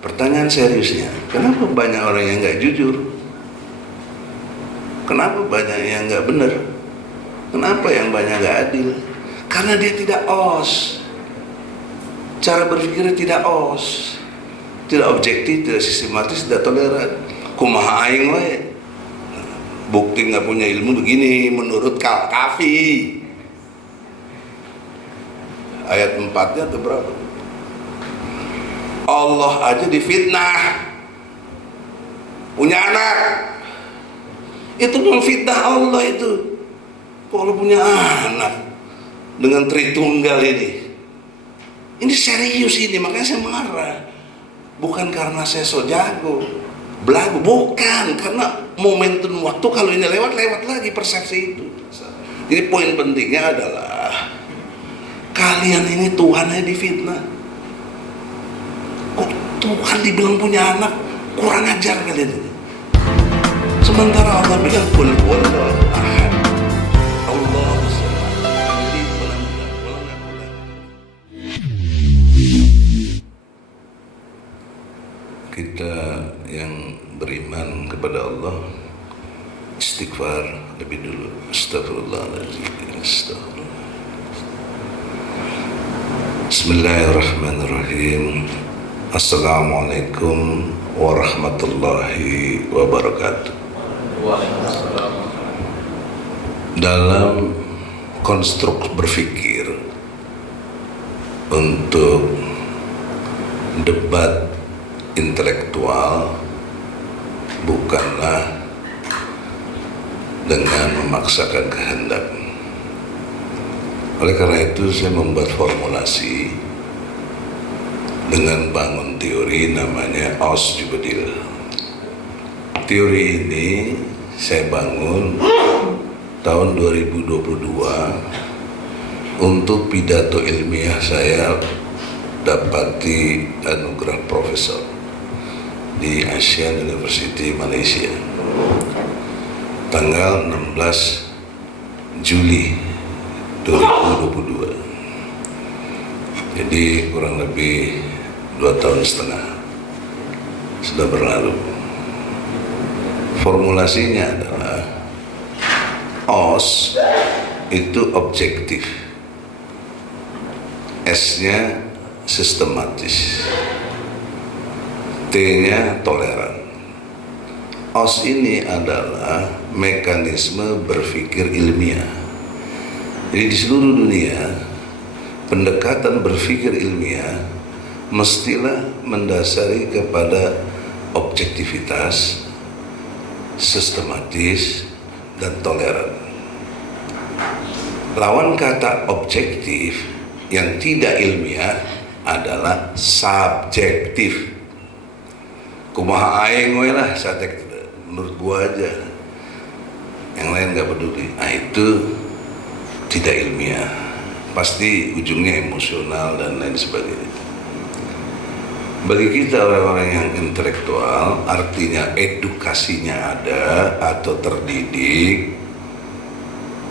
Pertanyaan seriusnya, kenapa banyak orang yang nggak jujur? Kenapa banyak yang nggak benar? Kenapa yang banyak nggak adil? Karena dia tidak os. Cara berpikirnya tidak os, tidak objektif, tidak sistematis, tidak toleran. Kumaha aing we. Bukti nggak punya ilmu begini menurut Kafi. Ayat 4-nya atau berapa? Allah aja difitnah punya anak, itu memfitnah Allah itu. Kalau punya anak dengan Tritunggal ini serius ini, makanya saya marah. Bukan karena saya so jago belagu, bukan, karena momentum waktu kalau ini lewat lagi persepsi itu. Jadi poin pentingnya adalah kalian ini Tuhan aja difitnah. Kok Tuhan dibilang punya anak? Kurang ajar kalian ini. Sementara Allah bilang qul huwallahu ahad, Allahus samad, kita yang beriman kepada Allah istighfar lebih dulu. Astagfirullahaladzim, astagfirullah. Bismillahirrahmanirrahim. Assalamualaikum warahmatullahi wabarakatuh. Dalam konstruk berpikir untuk debat intelektual bukanlah dengan memaksakan kehendak. Oleh karena itu saya membuat formulasi dengan bangun teori namanya Ausjubedil. Teori ini saya bangun tahun 2022 untuk pidato ilmiah saya dapati anugerah profesor di Asian University Malaysia tanggal 16 Juli 2022. Jadi kurang lebih 2,5 tahun sudah berlalu. Formulasinya adalah OS itu objektif, S-nya sistematis, T-nya toleran. OS ini adalah mekanisme berpikir ilmiah. Jadi di seluruh dunia pendekatan berpikir ilmiah mestilah mendasari kepada objektivitas, sistematis, dan toleran. Lawan kata objektif yang tidak ilmiah adalah subjektif. Kumaha aing we lah, menurut gua aja, yang lain gak peduli. Nah itu tidak ilmiah, pasti ujungnya emosional dan lain sebagainya. Bagi kita orang-orang yang intelektual, artinya edukasinya ada atau terdidik,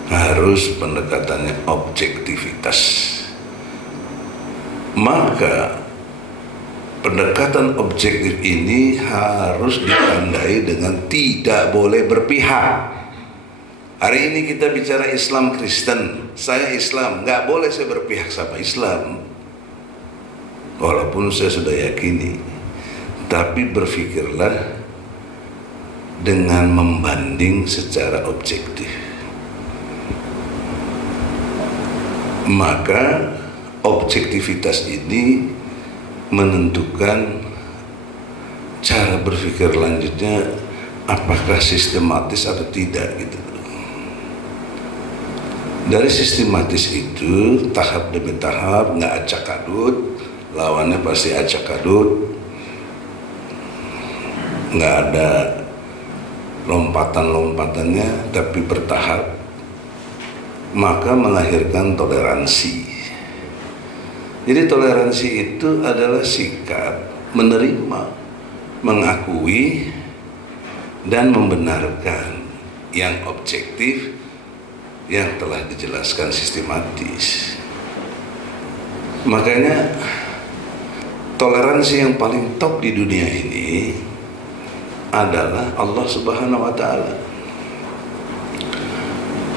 harus pendekatannya objektivitas. Maka pendekatan objektif ini harus ditandai dengan tidak boleh berpihak. Hari ini kita bicara Islam Kristen, saya Islam, nggak boleh saya berpihak sama Islam. Walaupun saya sudah yakini, tapi berpikirlah dengan membanding secara objektif. Maka objektivitas ini menentukan cara berpikir lanjutnya, apakah sistematis atau tidak gitu. Dari sistematis itu tahap demi tahap, nggak acak-adut, lawannya pasti acak-adut, nggak ada lompatan-lompatannya, tapi bertahap, maka melahirkan toleransi. Jadi toleransi itu adalah sikap menerima, mengakui, dan membenarkan yang objektif yang telah dijelaskan sistematis. Makanya Toleransi yang paling top di dunia ini adalah Allah Subhanahu wa Ta'ala.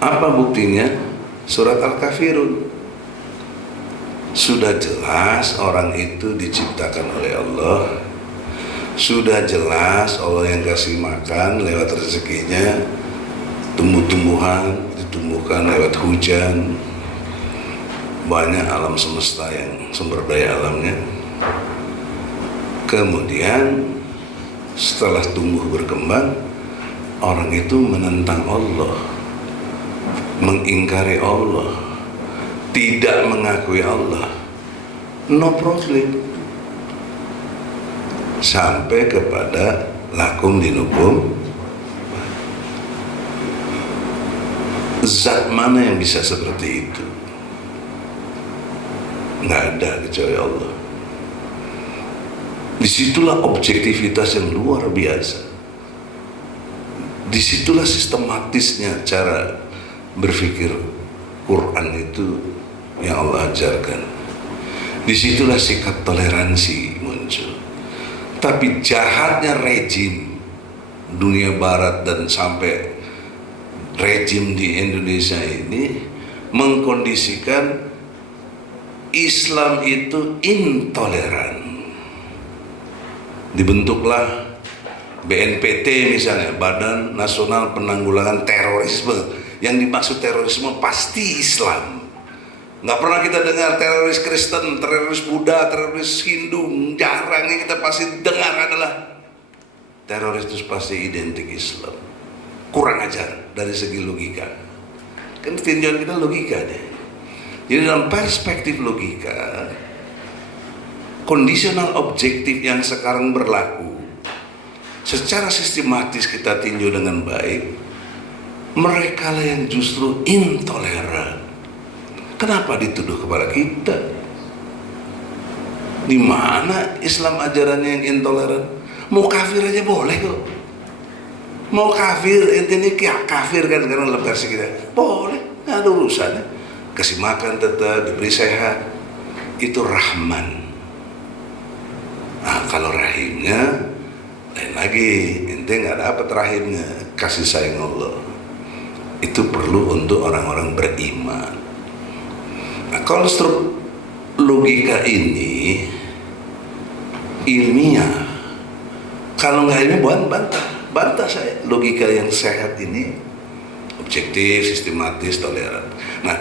Apa buktinya? Surat Al-Kafirun. Sudah jelas orang itu diciptakan oleh Allah. Sudah jelas Allah yang kasih makan lewat rezekinya, tumbuh-tumbuhan ditumbuhkan lewat hujan. Banyak alam semesta yang sumber daya alamnya. Kemudian setelah tumbuh berkembang, orang itu menentang Allah, mengingkari Allah, tidak mengakui Allah. No problem. Sampai kepada lakum dinukum. Zat mana yang bisa seperti itu? Nggak ada kecuali Allah. Disitulah objektivitas yang luar biasa. Disitulah sistematisnya cara berpikir Quran itu yang Allah ajarkan. Disitulah sikap toleransi muncul. Tapi jahatnya rejim dunia barat dan sampai rejim di Indonesia ini mengkondisikan Islam itu intoleran. Dibentuklah BNPT misalnya, Badan Nasional Penanggulangan Terorisme. Yang dimaksud terorisme pasti Islam. Nggak pernah kita dengar teroris Kristen, teroris Buddha, teroris Hindu. Jarang yang kita pasti dengar adalah teroris itu pasti identik Islam. Kurang ajar dari segi logika. Kan tinjauan kita logika deh. Jadi dalam perspektif logika, kondisional objektif yang sekarang berlaku, secara sistematis kita tinjau dengan baik, mereka lah yang justru intoleran. Kenapa dituduh kepada kita? Di mana Islam ajarannya yang intoleran? Mau kafir aja boleh kok. Mau kafir, intinya kafir kan sekarang dalam versi kita. Boleh, nggak ada urusannya. Kasih makan tetap, diberi sehat. Itu Rahman. Nah, kalau rahimnya lain lagi, intinya nggak dapat rahimnya, kasih sayang Allah. Itu perlu untuk orang-orang beriman. Nah, konstruk logika ini ilmiah. Kalau nggak ilmiah, bantah saya. Logika yang sehat ini objektif, sistematis, toleran. Nah,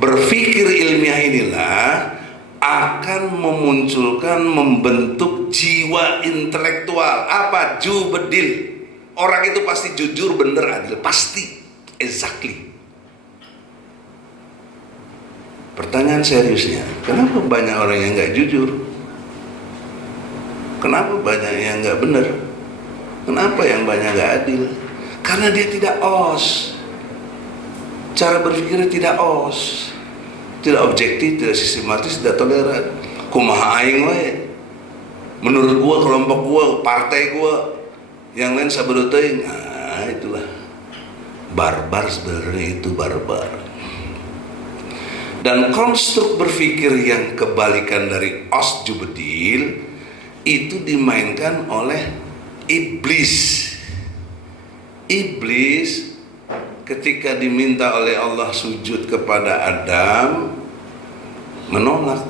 berpikir ilmiah inilah akan memunculkan, membentuk jiwa intelektual. Apa? Jubedil. Orang itu pasti jujur, benar, adil. Pasti. Exactly. Pertanyaan seriusnya, kenapa banyak orang yang nggak jujur? Kenapa banyak yang nggak benar? Kenapa yang banyak nggak adil? Karena dia tidak os. Cara berpikirnya tidak os. Tidak objektif, tidak sistematis, tidak toleran. Kumaha aing we. Menurut gua, kelompok gua, partai gua, yang lain sabeut teuing. Nah, itulah barbar, sebenarnya itu barbar. Dan konstruk berpikir yang kebalikan dari os jubedil itu dimainkan oleh iblis. Iblis ketika diminta oleh Allah sujud kepada Adam, menolak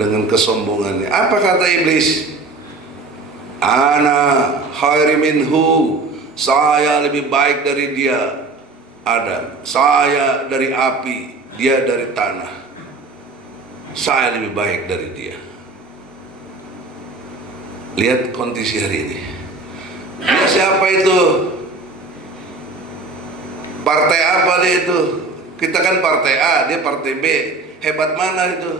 dengan kesombongannya. Apa kata iblis? Ana khairi minhu, saya lebih baik dari dia, Adam. Saya dari api, dia dari tanah. Saya lebih baik dari dia. Lihat kondisi hari ini. Dia siapa itu? Partai apa dia itu? Kita kan partai A, dia partai B. Hebat mana itu?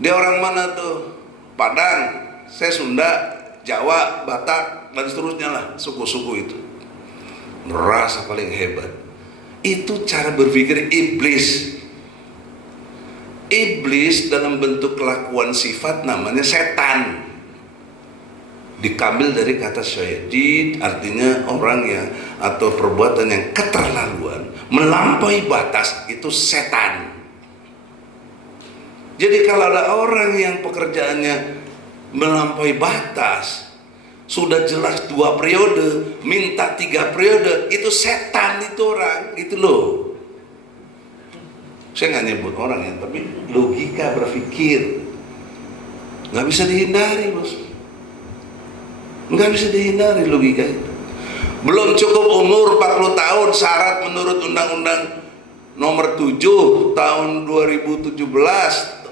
Dia orang mana tuh? Padang, saya Sunda, Jawa, Batak, dan seterusnya lah, suku-suku itu. Merasa paling hebat. Itu cara berpikir iblis. Iblis dalam bentuk kelakuan sifat namanya setan. Diambil dari kata syaitan, artinya orang yang atau perbuatan yang keterlaluan, melampaui batas, itu setan. Jadi kalau ada orang yang pekerjaannya melampaui batas, sudah jelas 2 periode, minta 3 periode, itu setan itu orang, gitu loh. Saya nggak nyebut orang ya, tapi logika berpikir nggak bisa dihindari, bos. Nggak bisa dihindari logika itu. Belum cukup umur 40 tahun syarat menurut Undang-Undang Nomor 7 Tahun 2017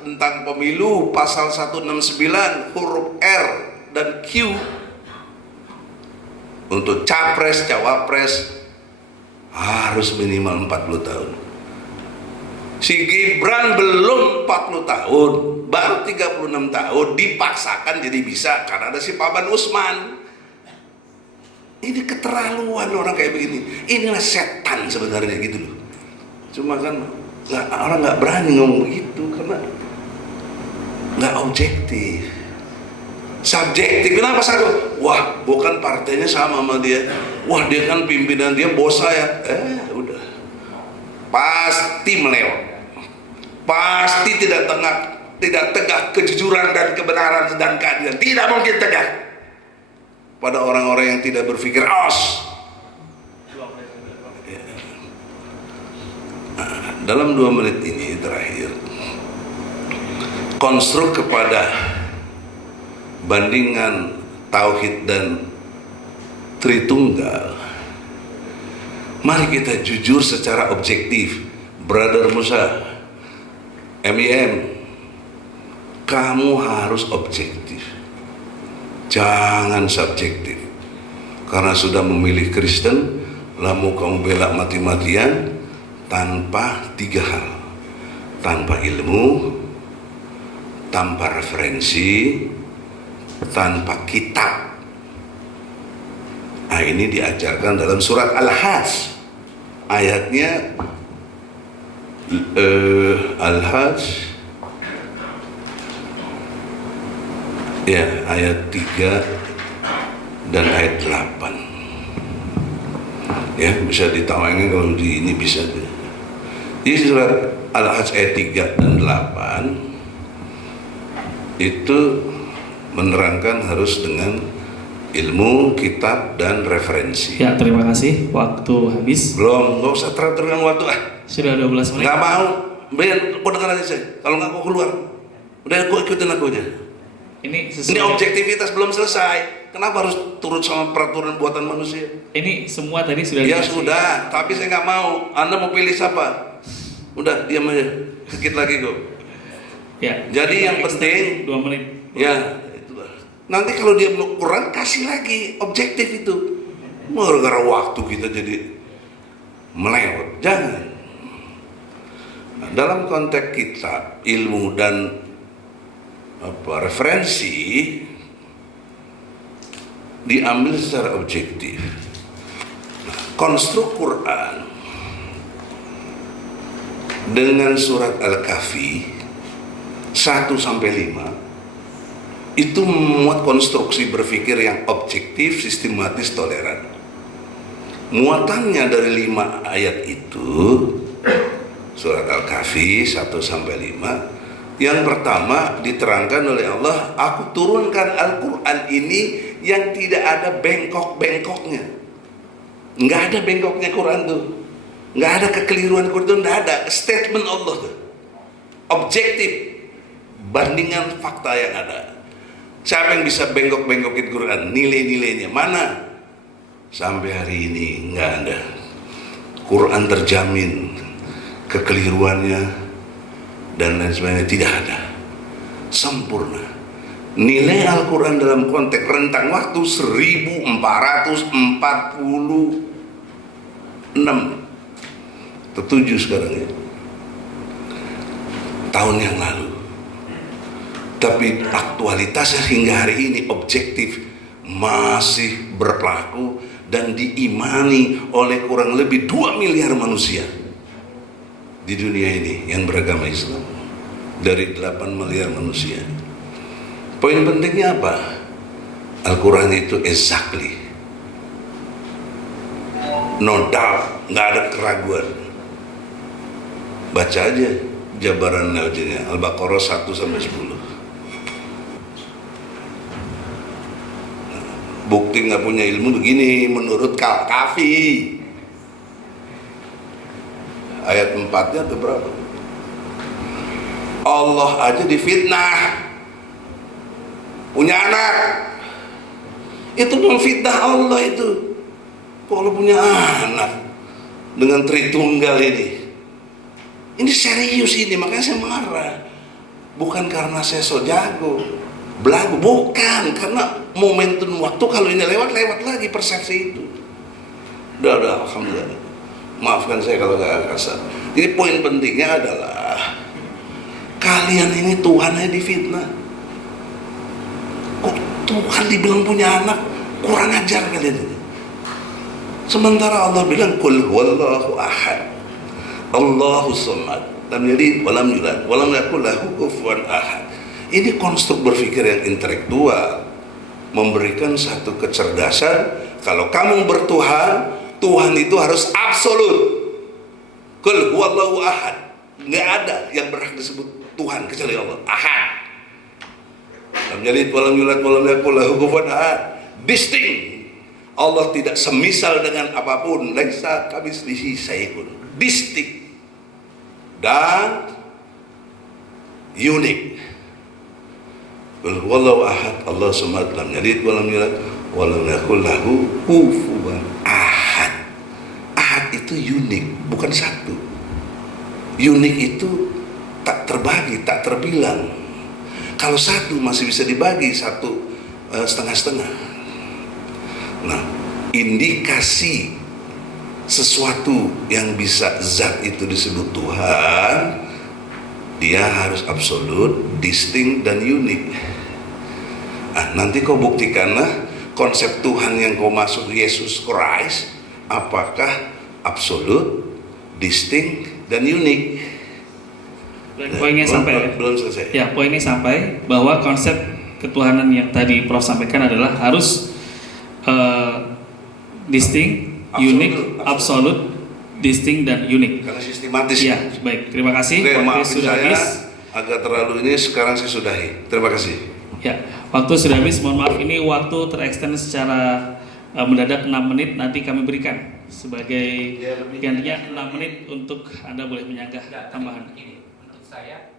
tentang pemilu, pasal 169 huruf R dan Q, untuk capres cawapres harus minimal 40 tahun. Si Gibran belum 40 tahun, baru 36 tahun, dipaksakan jadi bisa karena ada si Paban Usman. Ini keterlaluan orang kayak begini. Inilah setan sebenarnya, gitu loh. Cuma kan orang nggak berani ngomong begitu karena nggak objektif, subjektif. Kenapa saya? Wah, bukan partainya sama dia. Wah, dia kan pimpinan, dia bos saya. Udah, pasti melewat, pasti tidak tegak kejujuran dan kebenaran dan keadilan. Tidak mungkin tegak pada orang-orang yang tidak berpikir os. Dalam 2 menit ini terakhir, konstruk kepada bandingan tauhid dan Tritunggal. Mari kita jujur secara objektif. Brother Musa, MIM, kamu harus objektif, jangan subjektif. Karena sudah memilih Kristen, lalu kamu bela mati-matian tanpa 3 hal: tanpa ilmu, tanpa referensi, tanpa kitab. Nah, ini diajarkan dalam surat Al-Hajj, ayatnya Al-Hajj ya, ayat 3 dan ayat 8. Ya, bisa ditawangin kalau di ini bisa. Di surat Al-Hajj ayat 3 dan 8 itu menerangkan harus dengan ilmu, kitab, dan referensi. Ya, terima kasih. Waktu habis. Belum, nggak usah teratur dengan waktu. Sudah 12 menit. Nggak mau. Ben, kau dengar aja saya. Kalau nggak kau keluar. Udah, kau ikutin aku aja. Ini sesuai. Ini objektivitas belum selesai. Kenapa harus turut sama peraturan buatan manusia? Ini semua tadi sudah Ya dikasih. sudah, tapi saya nggak mau. Anda mau pilih siapa? Udah, diam aja. Sedikit lagi kok. Ya. Jadi yang penting 2 menit. ya itulah. Nanti kalau dia kurang, kasih lagi objektif itu. Gara-gara waktu kita jadi melewat. Jangan. Nah, dalam konteks kitab, ilmu dan referensi diambil secara objektif. Nah, konstruk Quran dengan surat Al-Kahfi 1-5 itu memuat konstruksi berpikir yang objektif, sistematis, toleran. Muatannya dari 5 ayat itu, surat Al-Kahfi 1-5, yang pertama diterangkan oleh Allah, aku turunkan Al-Quran ini yang tidak ada bengkok-bengkoknya. Nggak ada bengkoknya Quran tuh, nggak ada kekeliruan Quran tuh, nggak ada. Statement Allah tuh objektif, bandingan fakta yang ada. Siapa yang bisa bengkok-bengkokin Quran? Nilai-nilainya mana? Sampai hari ini nggak ada. Quran terjamin kekeliruannya dan lain sebagainya tidak ada, sempurna. Nilai Al-Quran dalam konteks rentang waktu 1446 tertuju sekarang ya, tahun yang lalu. Tapi aktualitasnya hingga hari ini objektif masih berlaku dan diimani oleh kurang lebih 2 miliar manusia di dunia ini yang beragama Islam, dari 8 miliar manusia. Poin pentingnya apa? Al-Quran itu exactly, no doubt, nggak ada keraguan. Baca aja, jabaran audionya Al-Baqarah 1 sampai 10. Bukti nggak punya ilmu begini menurut Kafi. Ayat 4-nya atau berapa? Allah aja difitnah punya anak. Itu memfitnah Allah itu. Kalau punya anak dengan Tritunggal ini serius ini, makanya saya marah. Bukan karena saya so jago belagu, bukan, karena momentum waktu kalau ini lewat lagi persepsi itu. Udah, alhamdulillah. Maafkan saya kalau gak kasar. Jadi poin pentingnya adalah kalian ini Tuhan aja difitnah. Kok Tuhan dibilang punya anak? Kurang ajar kalian ini. Sementara Allah bilang qul huwallahu ahad, Allahus samad, lam yalid walam yulad walam yakul lahu kufuwan ahad. Ini konstruk berpikir yang intelektual, memberikan satu kecerdasan. Kalau kamu bertuhan, Tuhan itu harus absolut. Qul huwallahu ahad, nggak ada yang berhak disebut Tuhan kecuali Allah. Ahad. Lam yalid walam yulad walam yakul lahu kufuwan ahad. Distinct. Allah tidak semisal dengan apapun. Laisa kamitslihi syai'un. Distinct dan unik. Qul huwallahu ahad, Allahus samad, lam yalid walam yulad walam yakul lahu kufuwan ahad. Ahad itu unik, bukan satu. Unik itu tak terbagi, tak terbilang. Kalau satu masih bisa dibagi, satu setengah-setengah. Nah, indikasi sesuatu yang bisa zat itu disebut Tuhan, dia harus absolut, distinct dan unik. Nanti kau buktikanlah konsep Tuhan yang kau masuk Yesus Christ, apakah absolut, distinct dan unik. Poinnya sampai belum selesai. Ya, poinnya sampai bahwa konsep ketuhanan yang tadi Prof sampaikan adalah harus distinct, unik, absolut, distinct dan unik. Karena sistematis. Ya, baik. Terima kasih. Oke, Waktu sudah saya habis. agak terlalu ini, sekarang saya sudahi. Terima kasih. Ya, waktu sudah habis. Mohon maaf, ini waktu terextend secara mendadak 6 menit. Nanti kami berikan sebagai gantinya 6 menit untuk Anda boleh menyanggah tambahan. Begini, menurut saya